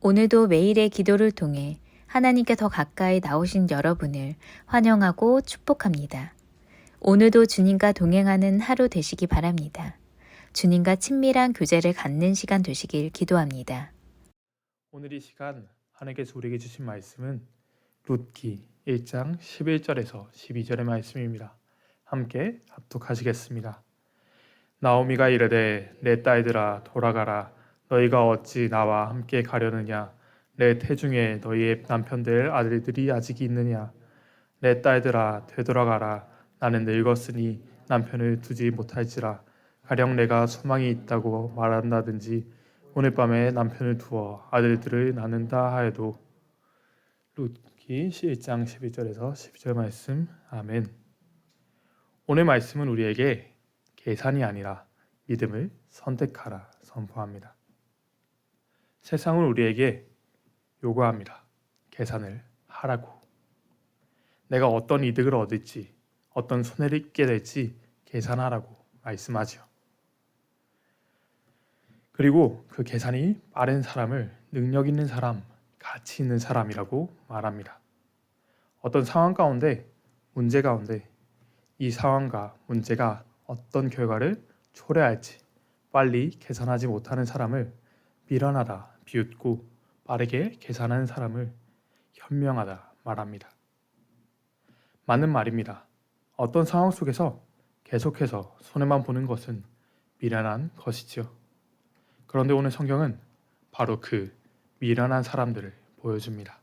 오늘도 매일의 기도를 통해 하나님께 더 가까이 나오신 여러분을 환영하고 축복합니다. 오늘도 주님과 동행하는 하루 되시기 바랍니다. 주님과 친밀한 교제를 갖는 시간 되시길 기도합니다. 오늘 이 시간 하나님께서 우리에게 주신 말씀은 룻기 1장 11절에서 12절의 말씀입니다. 함께 합독하시겠습니다. 나오미가 이르되 내 딸들아 돌아가라. 너희가 어찌 나와 함께 가려느냐. 내 태중에 너희의 남편들 아들들이 아직 있느냐. 내 딸들아 되돌아가라. 나는 늙었으니 남편을 두지 못할지라. 가령 내가 소망이 있다고 말한다든지 오늘 밤에 남편을 두어 아들들을 낳는다 하여도. 룻기 1장 11절에서 12절 말씀. 아멘. 오늘 말씀은 우리에게 계산이 아니라 믿음을 선택하라 선포합니다. 세상은 우리에게 요구합니다. 계산을 하라고. 내가 어떤 이득을 얻을지, 어떤 손해를 입게 될지 계산하라고 말씀하죠. 그리고 그 계산이 빠른 사람을 능력 있는 사람, 가치 있는 사람이라고 말합니다. 어떤 상황 가운데, 문제 가운데 이 상황과 문제가 어떤 결과를 초래할지 빨리 계산하지 못하는 사람을 미련하다 비웃고 빠르게 계산하는 사람을 현명하다 말합니다. 맞는 말입니다. 어떤 상황 속에서 계속해서 손해만 보는 것은 미련한 것이지요. 그런데 오늘 성경은 바로 그 미련한 사람들을 보여줍니다.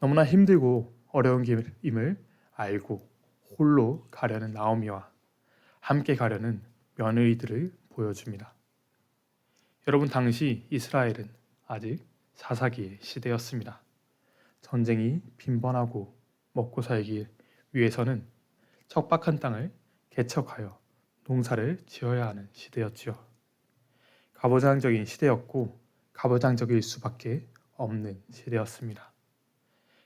너무나 힘들고 어려운 길임을 알고 홀로 가려는 나오미와 함께 가려는 며느리들을 보여줍니다. 여러분, 당시 이스라엘은 아직 사사기의 시대였습니다. 전쟁이 빈번하고 먹고 살기 위해서는 척박한 땅을 개척하여 농사를 지어야 하는 시대였지요. 가부장적인 시대였고 가부장적일 수밖에 없는 시대였습니다.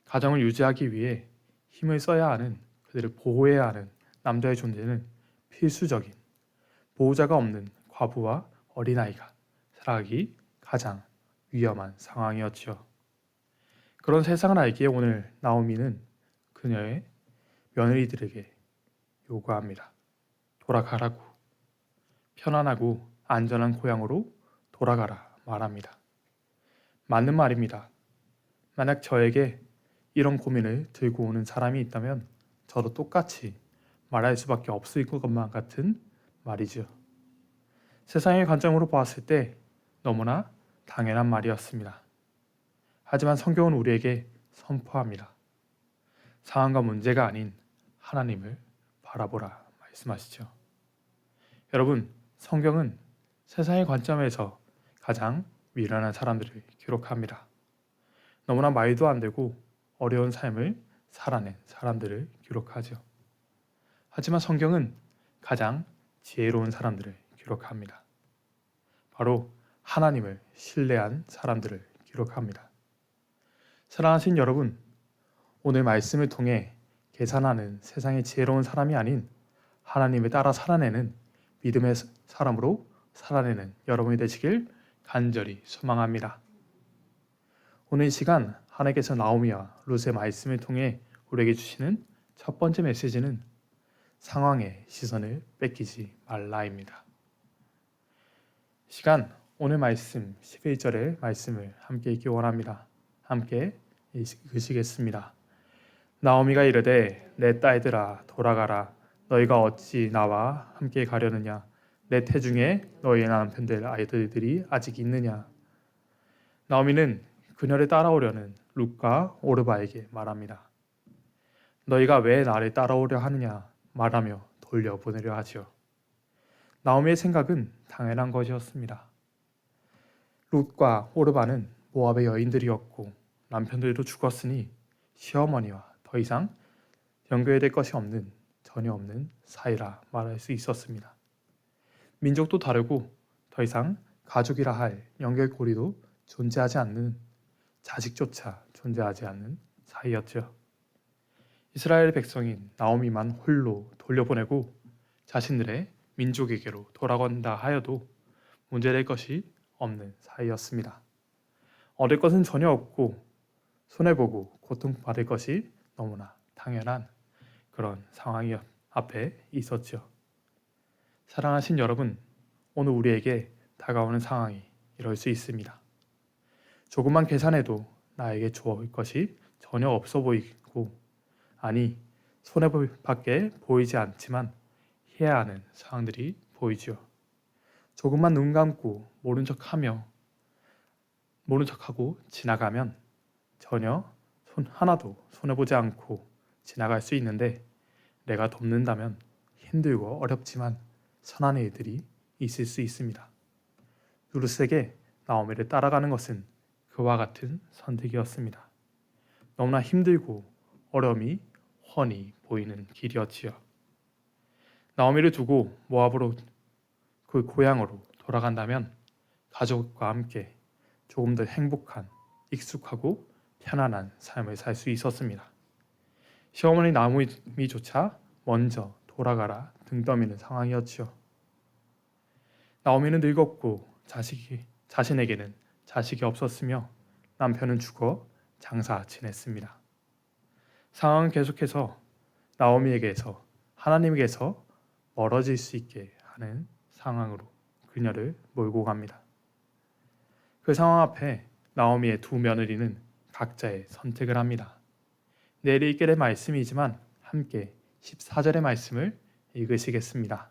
가정을 유지하기 위해 힘을 써야 하는, 그들을 보호해야 하는 남자의 존재는 필수적인, 보호자가 없는 과부와 어린아이가 살아가기 가장 위험한 상황이었죠. 그런 세상을 알기에 오늘 나오미는 그녀의 며느리들에게 요구합니다. 돌아가라고. 편안하고 안전한 고향으로 돌아가라 말합니다. 맞는 말입니다. 만약 저에게 이런 고민을 들고 오는 사람이 있다면 저도 똑같이 말할 수밖에 없을 것만 같은 말이죠. 세상의 관점으로 보았을 때 너무나 당연한 말이었습니다. 하지만 성경은 우리에게 선포합니다. 상황과 문제가 아닌 하나님을 바라보라 말씀하시죠. 여러분, 성경은 세상의 관점에서 가장 미련한 사람들을 기록합니다. 너무나 말도 안 되고 어려운 삶을 살아낸 사람들을 기록하죠. 하지만 성경은 가장 지혜로운 사람들을 기록합니다. 바로 하나님을 신뢰한 사람들을 기록합니다. 사랑하신 여러분, 오늘 말씀을 통해 계산하는 세상의 지혜로운 사람이 아닌 하나님을 따라 살아내는 믿음의 사람으로 살아내는 여러분이 되시길 간절히 소망합니다. 오늘 이 시간 하나님께서 나오미와 룻의 말씀을 통해 우리에게 주시는 첫 번째 메시지는 상황의 시선을 뺏기지 말라입니다. 시간 오늘 말씀 11절의 말씀을 함께 읽기 원합니다. 함께 읽으시겠습니다. 나오미가 이르되 내 딸들아 돌아가라. 너희가 어찌 나와 함께 가려느냐. 내 태중에 너희의 남편들 아이들이 아직 있느냐. 나오미는 그녀를 따라오려는 룻과 오르바에게 말합니다. 너희가 왜 나를 따라오려 하느냐 말하며 돌려보내려 하지요. 나오미의 생각은 당연한 것이었습니다. 룻과 오르바는 모압의 여인들이었고 남편들도 죽었으니 시어머니와 더 이상 연결될 것이 전혀 없는 사이라 말할 수 있었습니다. 민족도 다르고 더 이상 가족이라 할 연결고리도 존재하지 않는, 자식조차 존재하지 않는 사이였죠. 이스라엘 백성인 나오미만 홀로 돌려보내고 자신들의 민족에게로 돌아간다 하여도 문제될 것이 없는 사이였습니다. 얻을 것은 전혀 없고 손해보고 고통받을 것이 너무나 당연한 그런 상황이 앞에 있었죠. 사랑하신 여러분, 오늘 우리에게 다가오는 상황이 이럴 수 있습니다. 조금만 계산해도 나에게 좋을 것이 전혀 없어 보이고, 아니 손해밖에 보이지 않지만 해야 하는 상황들이 보이죠. 조금만 눈 감고 모른 척하고 지나가면 전혀 하나도 손해보지 않고 지나갈 수 있는데, 내가 돕는다면 힘들고 어렵지만 선한 일들이 있을 수 있습니다. 루스에게 나오미를 따라가는 것은 그와 같은 선택이었습니다. 너무나 힘들고 어려움이 훤히 보이는 길이었지요. 나오미를 두고 모압으로 그 고향으로 돌아간다면 가족과 함께 조금 더 행복한, 익숙하고 편안한 삶을 살 수 있었습니다. 시어머니 나오미조차 먼저 돌아가라 등 떠미는 상황이었지요. 나오미는 늙었고 자신에게는 자식이 없었으며 남편은 죽어 장사 지냈습니다. 상황은 계속해서 나오미에게서 하나님에게서 멀어질 수 있게 하는 상황으로 그녀를 몰고 갑니다. 그 상황 앞에 나오미의 두 며느리는 각자의 선택을 합니다. 내일 읽게 될 말씀이지만 함께 14절의 말씀을 읽으시겠습니다.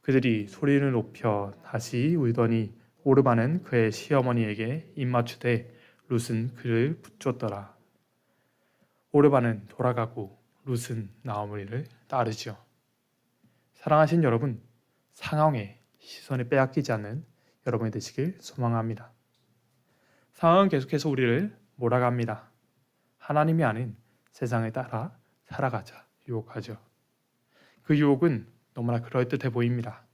그들이 소리를 높여 다시 울더니 오르바는 그의 시어머니에게 입맞추되 룻은 그를 붙잡더라. 오르바는 돌아가고 룻은 나오미를 따르죠. 사랑하신 여러분, 상황에 시선을 빼앗기지 않는 여러분이 되시길 소망합니다. 상황은 계속해서 우리를 몰아갑니다. 하나님이 아닌 세상에 따라 살아가자 유혹하죠. 그 유혹은 너무나 그럴듯해 보입니다.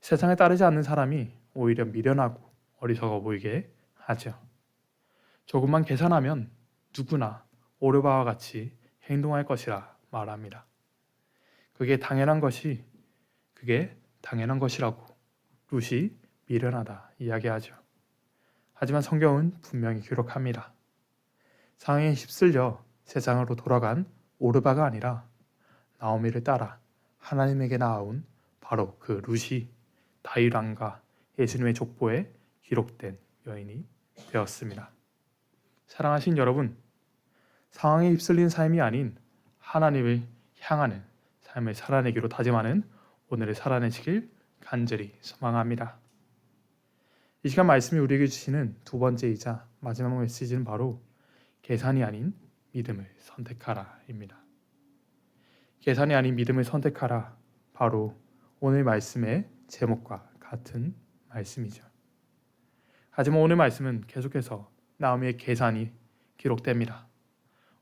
세상에 따르지 않는 사람이 오히려 미련하고 어리석어 보이게 하죠. 조금만 계산하면 누구나 오르바와 같이 행동할 것이라 말합니다. 그게 당연한 것이라고 룻이 미련하다 이야기하죠. 하지만 성경은 분명히 기록합니다. 상황에 휩쓸려 세상으로 돌아간 오르바가 아니라 나오미를 따라 하나님에게 나아온 바로 그 룻이 다윗 왕과 예수님의 족보에 기록된 여인이 되었습니다. 사랑하신 여러분, 상황에 휩쓸린 삶이 아닌 하나님을 향하는 삶을 살아내기로 다짐하는 오늘을 살아내시길 간절히 소망합니다. 이 시간 말씀이 우리에게 주시는 두 번째이자 마지막 메시지는 바로 계산이 아닌 믿음을 선택하라입니다. 계산이 아닌 믿음을 선택하라, 바로 오늘 말씀의 제목과 같은 말씀이죠. 하지만 오늘 말씀은 계속해서 나오미의 계산이 기록됩니다.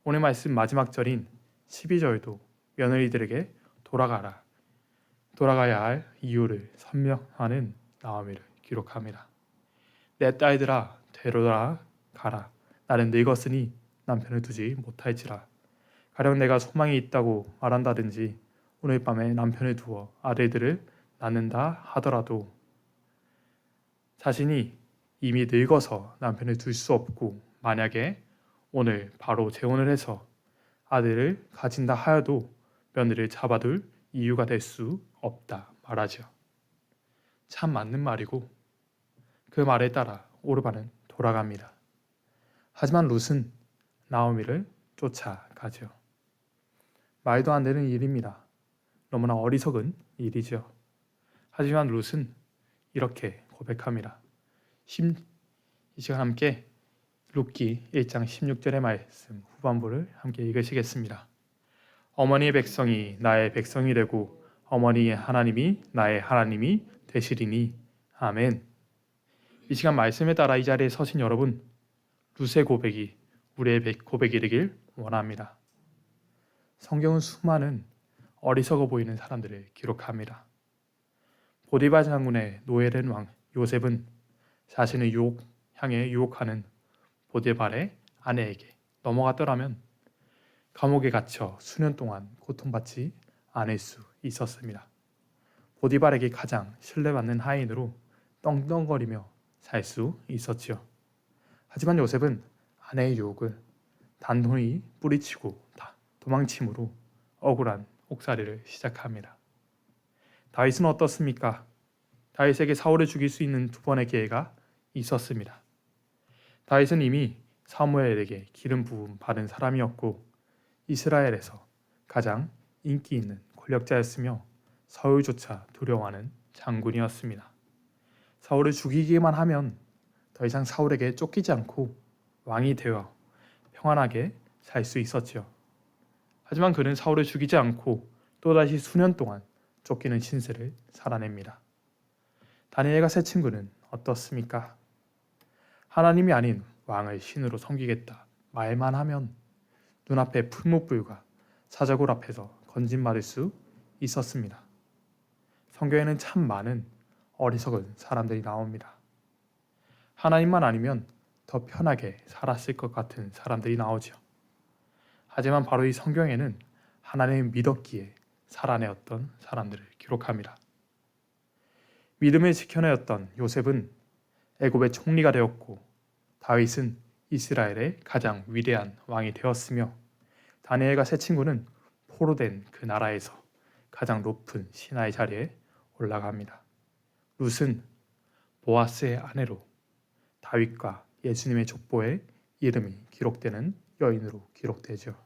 오늘 말씀 마지막 절인 12절도 며느리들에게 돌아가야 할 이유를 설명하는 나오미를 기록합니다. 내 딸들아 되돌아 가라. 나는 늙었으니 남편을 두지 못할지라. 가령 내가 소망이 있다고 말한다든지 오늘 밤에 남편을 두어 아들들을 낳는다 하더라도 자신이 이미 늙어서 남편을 둘 수 없고 만약에 오늘 바로 재혼을 해서 아들을 가진다 하여도 며느리를 잡아둘 이유가 될 수 없다 말하죠. 참 맞는 말이고 그 말에 따라 오르바는 돌아갑니다. 하지만 룻은 나오미를 쫓아가죠. 말도 안 되는 일입니다. 너무나 어리석은 일이죠. 하지만 룻은 이렇게 고백합니다. 이 시간 함께 룻기 1장 16절의 말씀 후반부를 함께 읽으시겠습니다. 어머니의 백성이 나의 백성이 되고 어머니의 하나님이 나의 하나님이 되시리니 아멘. 이 시간 말씀에 따라 이 자리에 서신 여러분, 룻의 고백이 우리의 고백이 되길 원합니다. 성경은 수많은 어리석어 보이는 사람들을 기록합니다. 보디발 장군의 노예된 왕 요셉은 자신을 향해 유혹하는 보디발의 아내에게 넘어갔더라면 감옥에 갇혀 수년 동안 고통받지 않을 수 있었습니다. 보디발에게 가장 신뢰받는 하인으로 떵떵거리며 살 수 있었지요. 하지만 요셉은 아내의 유혹을 단호히 뿌리치고 도망침으로 억울한 옥살이를 시작합니다. 다윗은 어떻습니까? 다윗에게 사울을 죽일 수 있는 두 번의 기회가 있었습니다. 다윗은 이미 사무엘에게 기름 부음 받은 사람이었고 이스라엘에서 가장 인기 있는 권력자였으며 사울조차 두려워하는 장군이었습니다. 사울을 죽이기만 하면 더 이상 사울에게 쫓기지 않고 왕이 되어 평안하게 살 수 있었지요. 하지만 그는 사울을 죽이지 않고 또다시 수년 동안 쫓기는 신세를 살아냅니다. 다니엘과 세 친구는 어떻습니까? 하나님이 아닌 왕을 신으로 섬기겠다 말만 하면 눈앞에 풀무불과 사자굴 앞에서 건진받을 수 있었습니다. 성경에는 참 많은 어리석은 사람들이 나옵니다. 하나님만 아니면 더 편하게 살았을 것 같은 사람들이 나오죠. 하지만 바로 이 성경에는 하나님을 믿었기에 살아내었던 사람들을 기록합니다. 믿음을 지켜내었던 요셉은 애굽의 총리가 되었고 다윗은 이스라엘의 가장 위대한 왕이 되었으며 다니엘과 세 친구는 포로된 그 나라에서 가장 높은 신하의 자리에 올라갑니다. 룻은 보아스의 아내로 다윗과 예수님의 족보에 이름이 기록되는 여인으로 기록되죠.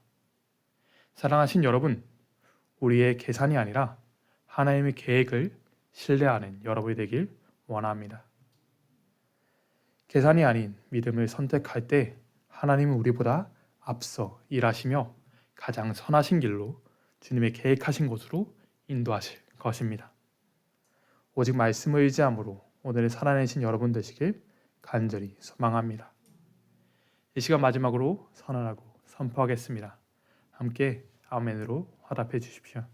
사랑하신 여러분, 우리의 계산이 아니라 하나님의 계획을 신뢰하는 여러분이 되길 원합니다. 계산이 아닌 믿음을 선택할 때 하나님은 우리보다 앞서 일하시며 가장 선하신 길로 주님의 계획하신 곳으로 인도하실 것입니다. 오직 말씀을 의지함으로 오늘을 살아내신 여러분 되시길 간절히 소망합니다. 이 시간 마지막으로 선언하고 선포하겠습니다. 함께 아멘으로 화답해 주십시오.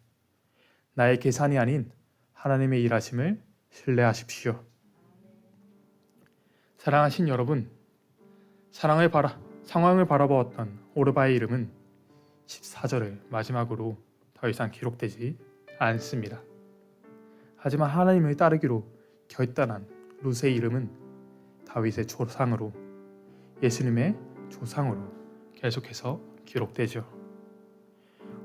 나의 계산이 아닌 하나님의 일하심을 신뢰하십시오. 사랑하신 여러분, 상황을 바라보았던 오르바의 이름은 14절을 마지막으로 더 이상 기록되지 않습니다. 하지만 하나님을 따르기로 결단한 룻의 이름은 다윗의 조상으로 예수님의 조상으로 계속해서 기록되죠.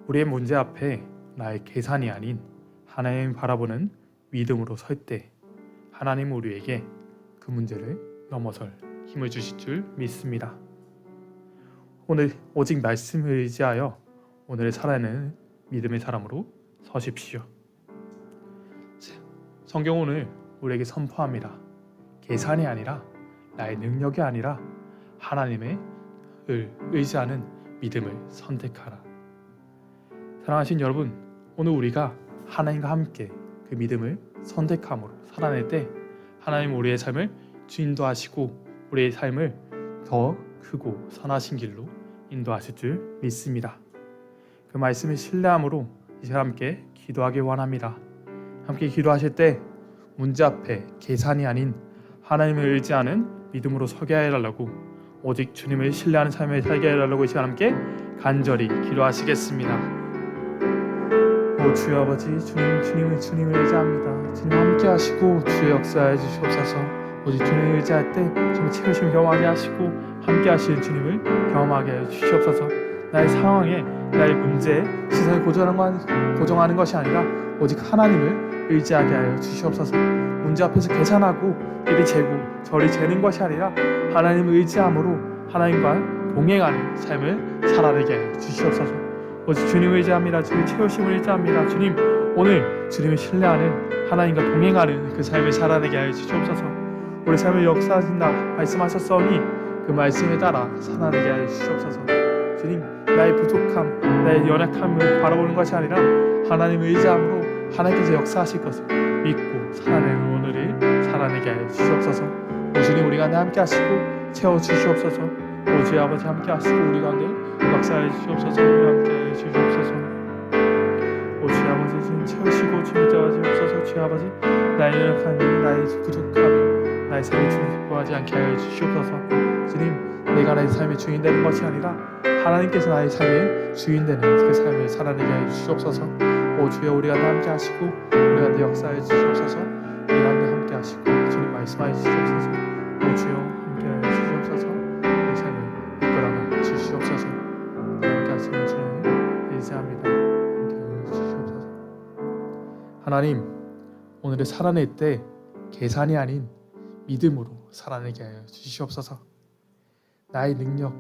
우리의 문제 앞에 나의 계산이 아닌 하나님을 바라보는 믿음으로 설 때 하나님은 우리에게 그 문제를 넘어설 힘을 주실 줄 믿습니다. 오늘 오직 말씀을 의지하여 오늘을 살아내는 믿음의 사람으로 서십시오. 성경 오늘 우리에게 선포합니다. 계산이 아니라 나의 능력이 아니라 하나님을 의지하는 믿음을 선택하라. 사랑하신 여러분, 오늘 우리가 하나님과 함께 그 믿음을 선택함으로 살아낼 때 하나님 우리의 삶을 인도하시고 우리의 삶을 더 크고 선하신 길로 인도하실 줄 믿습니다. 그 말씀을 신뢰함으로 이제 함께 기도하기 원합니다. 함께 기도하실 때 문제 앞에 계산이 아닌 하나님을 의지하는 믿음으로 서게 해달라고 오직 주님을 신뢰하는 삶을 살게 해달라고 이 시간 함께 간절히 기도하시겠습니다. 오 주여 아버지, 주님을 의지합니다. 주님 함께 하시고 주의 역사해 주시옵소서. 오직 주님을 의지할 때 주님의 채우심 경험하게 하시고 함께 하시는 주님을 경험하게 해 주시옵소서. 나의 상황에 나의 문제에 시선을 고정하는 것이 아니라 오직 하나님을 의지하게 하여 주시옵소서. 문제 앞에서 계산하고 이리 재고 저리 재는 것이 아니라 하나님을 의지함으로 하나님과 동행하는 삶을 살아내게 하여 주시옵소서. 오직 주님을 의지합니다. 주님의 채우심을 의지합니다. 주님, 오늘 주님을 신뢰하는 하나님과 동행하는 그 삶을 살아내게 하여 주시옵소서. 우리 삶을 역사하신다 말씀하셨사오니 그 말씀에 따라 살아내게 하여 주시옵소서. 주님, 나의 부족함, 나의 연약함을 바라보는 것이 아니라 하나님을 의지함으로 하나님께서 역사하실 것을 믿고 살아내는 오늘을 살아내게 하여 주시옵소서. 오 주님, 우리 가운데 함께 하시고 채워주시옵소서. 오 주의 아버지 함께 하시고 우리 가운데 역사해 주시옵소서. 우리 함께 하여 주시옵소서. 오 주의 아버지, 주님 채우시고 주님 자와주옵소서. 주의 아버지, 나의 연약함이 나의 부족함이 나의 삶을 주님하지 않게 하여 주시옵소서. 주님, 내가 나의 삶의 주인 되는 것이 아니라 하나님께서 나의 삶의 주인 되는 그 삶을 살아내게 하여 주시옵소서. 오 주여, 우리 가운데 함께 하시고 우리 가운데 역사해 주시옵소서. 우리 가운데 함께 하시고 주님 말씀하여 주시옵소서. 오 주여 함께하여 주시옵소서. 내 삶을 이끌어가 주시옵소서. 함께 하시는 주님 의지합니다. 함께하여 주시옵소서. 하나님, 오늘을 살아낼 때 계산이 아닌 믿음으로 살아내게 하여 주시옵소서. 나의 능력,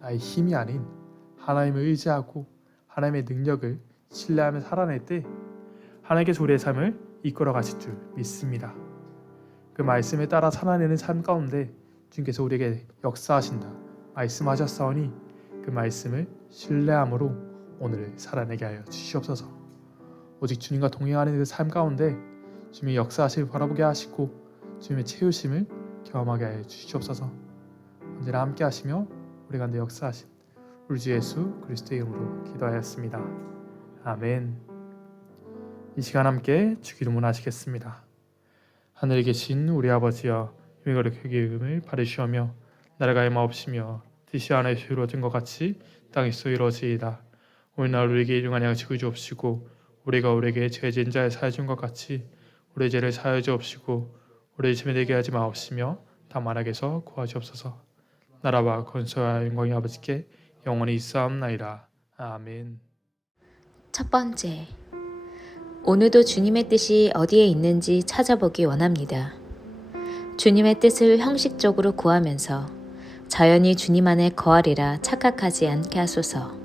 나의 힘이 아닌 하나님을 의지하고 하나님의 능력을 신뢰하며 살아낼 때 하나님께서 우리의 삶을 이끌어 가실 줄 믿습니다. 그 말씀에 따라 살아내는 삶 가운데 주님께서 우리에게 역사하신다 말씀하셨사오니 그 말씀을 신뢰함으로 오늘을 살아내게 하여 주시옵소서. 오직 주님과 동행하는 그 삶 가운데 주님의 역사하심을 바라보게 하시고 주님의 채우심을 경험하게 하여 주시옵소서. 언제나 함께 하시며 우리 가운데 역사하신 우리 주 예수 그리스도의 이름으로 기도하였습니다. 아멘. 이 시간 함께 주기도 문하시겠습니다. 하늘에 계신 우리 아버지여, 이름이 거룩하게 여김을 받으시오며 나라가 임하옵시며 뜻이 하늘에서 이루어진 것 같이 땅에서 이루어지이다. 오늘날 우리에게 일용할 양식을 주옵시고 우리가 우리에게 죄 지은 자의 사여 준 것 같이 우리 죄를 사여 주옵시고 우리 죄에 되게 하지 마옵시며 다만 악에서 구하시옵소서. 나라와 권세와 영광이 아버지께 영원히 있사옵나이다. 아멘. 첫 번째, 오늘도 주님의 뜻이 어디에 있는지 찾아보기 원합니다. 주님의 뜻을 형식적으로 구하면서 자연히 주님 안에 거하리라 착각하지 않게 하소서.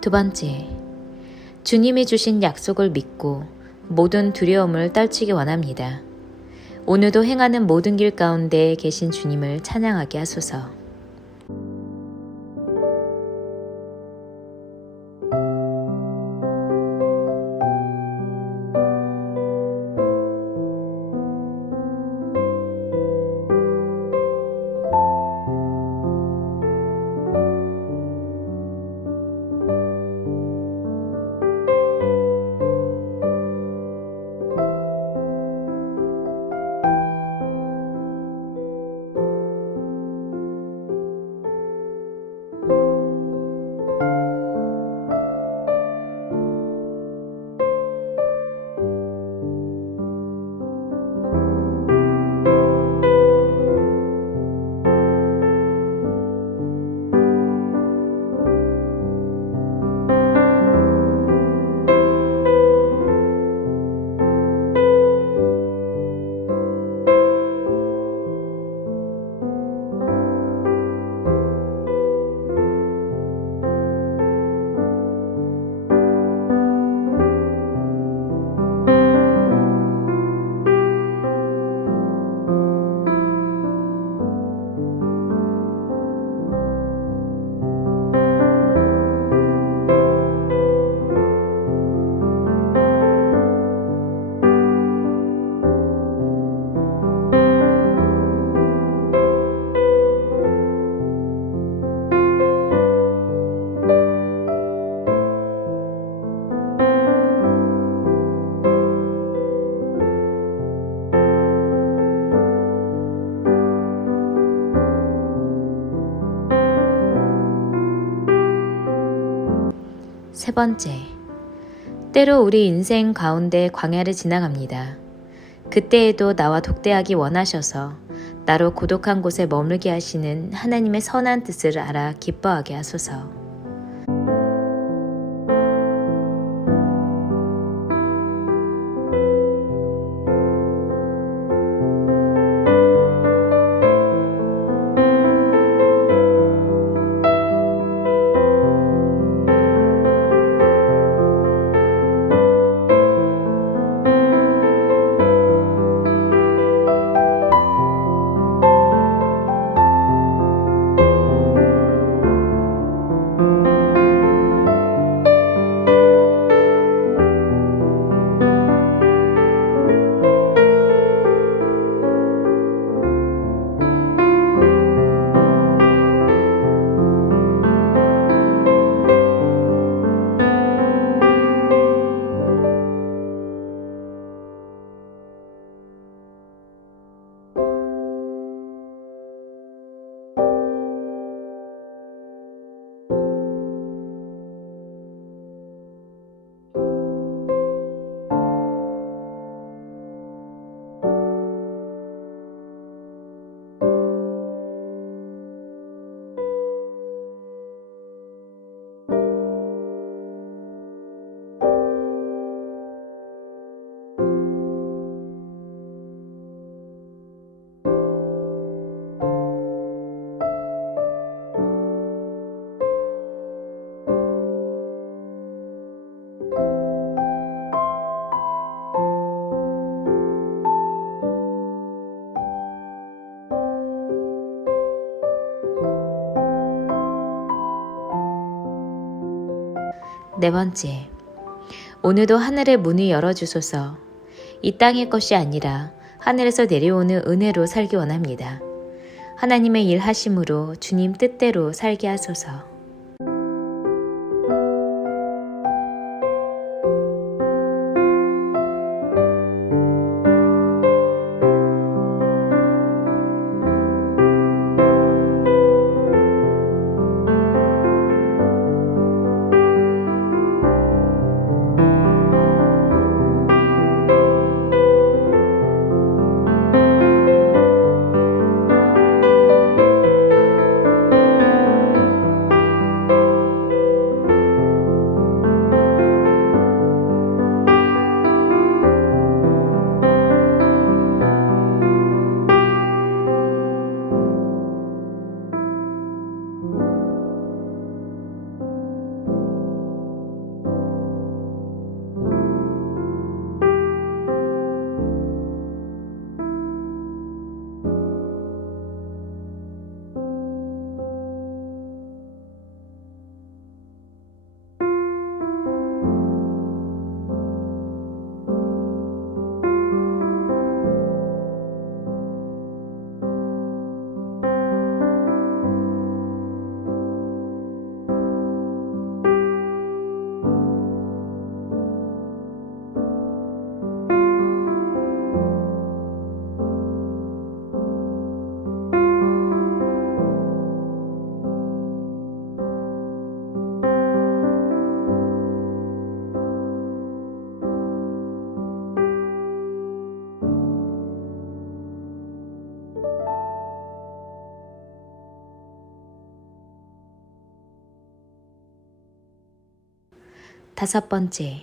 두 번째, 주님이 주신 약속을 믿고 모든 두려움을 떨치기 원합니다. 오늘도 행하는 모든 길 가운데 계신 주님을 찬양하게 하소서. 세 번째, 때로 우리 인생 가운데 광야를 지나갑니다. 그때에도 나와 독대하기 원하셔서 나로 고독한 곳에 머물게 하시는 하나님의 선한 뜻을 알아 기뻐하게 하소서. 네 번째, 오늘도 하늘의 문을 열어주소서. 이 땅의 것이 아니라 하늘에서 내려오는 은혜로 살기 원합니다. 하나님의 일 하심으로 주님 뜻대로 살게 하소서. 다섯 번째,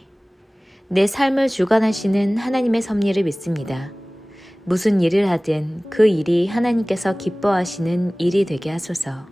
내 삶을 주관하시는 하나님의 섭리를 믿습니다. 무슨 일을 하든 그 일이 하나님께서 기뻐하시는 일이 되게 하소서.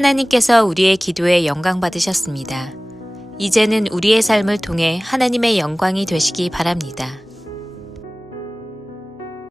하나님께서 우리의 기도에 영광 받으셨습니다. 이제는 우리의 삶을 통해 하나님의 영광이 되시기 바랍니다.